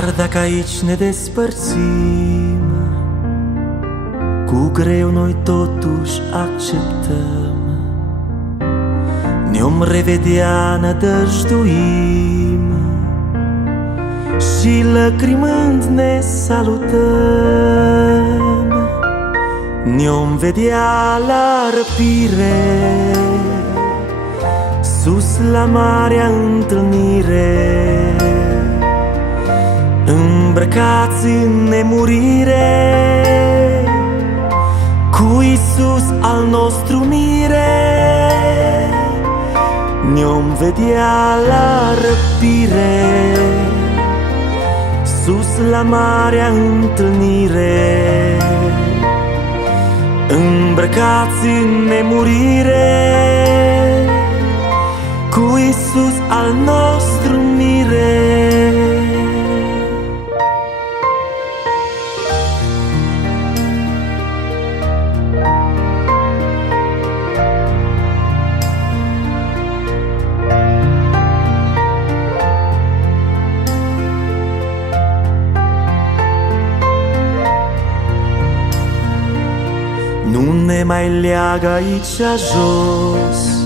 Chiar dacă aici ne despărțim, cu greu noi totuși acceptăm. Ne-om revedea, nădăjduim și lăcrimând ne salutăm. Ne-om vedea la răpire, sus la marea întâlnire, îmbrăcați în nemurire, cu Iisus al nostru mire. Ne-om vedea la răpire, sus la marea întâlnire, îmbrăcați în nemurire, cu Iisus al nostru mire. Nu ne mai leagă aici jos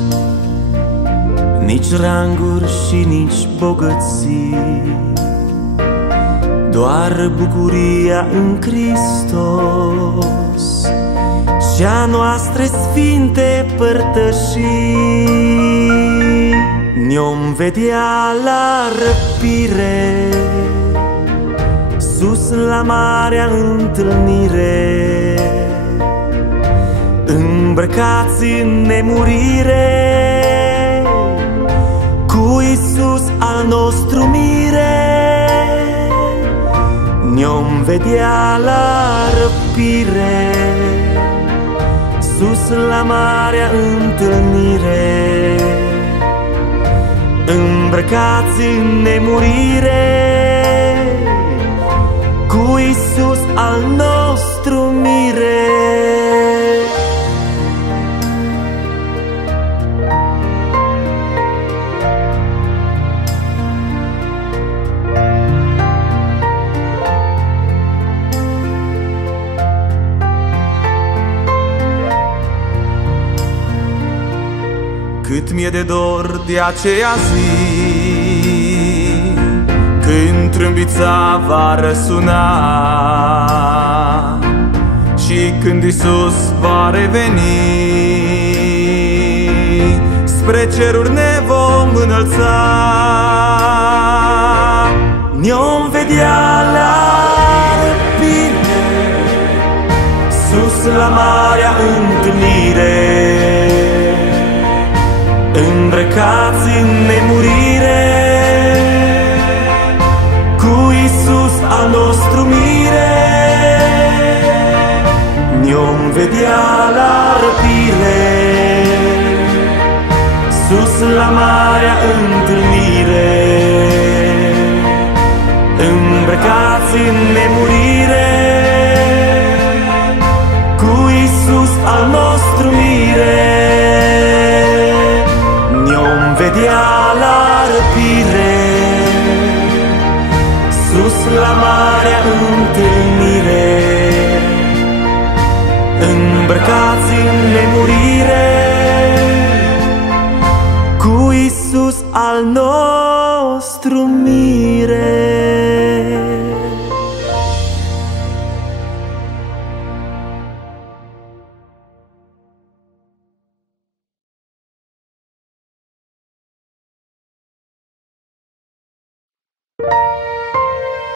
nici ranguri și nici bogății, doar bucuria în Hristos și a noastre sfinte părtășii. Ne-om vedea la răpire, sus la marea întâlnire, îmbrăcați în nemurire, cu Iisus al nostru mire. Ne-om vedea la răpire, sus la marea întâlnire, îmbrăcați în nemurire, cu Iisus al nostru mire. Cât mi-e de dor de aceea zi, când trâmbița va răsuna și când Iisus va reveni, spre ceruri ne vom înălța. Ne-om vedea la răpire, sus la marea întâlnire, îmbrăcați în nemurire, cu Iisus al nostru mire. Ne-om vedea la răpire, sus la marea întâlnire, îmbrăcați în nemurire, cu Iisus al nostru mire. Vedea la răpire, sus la marea întâlnire, îmbrăcați în nemurire, cu Iisus al nostru mire.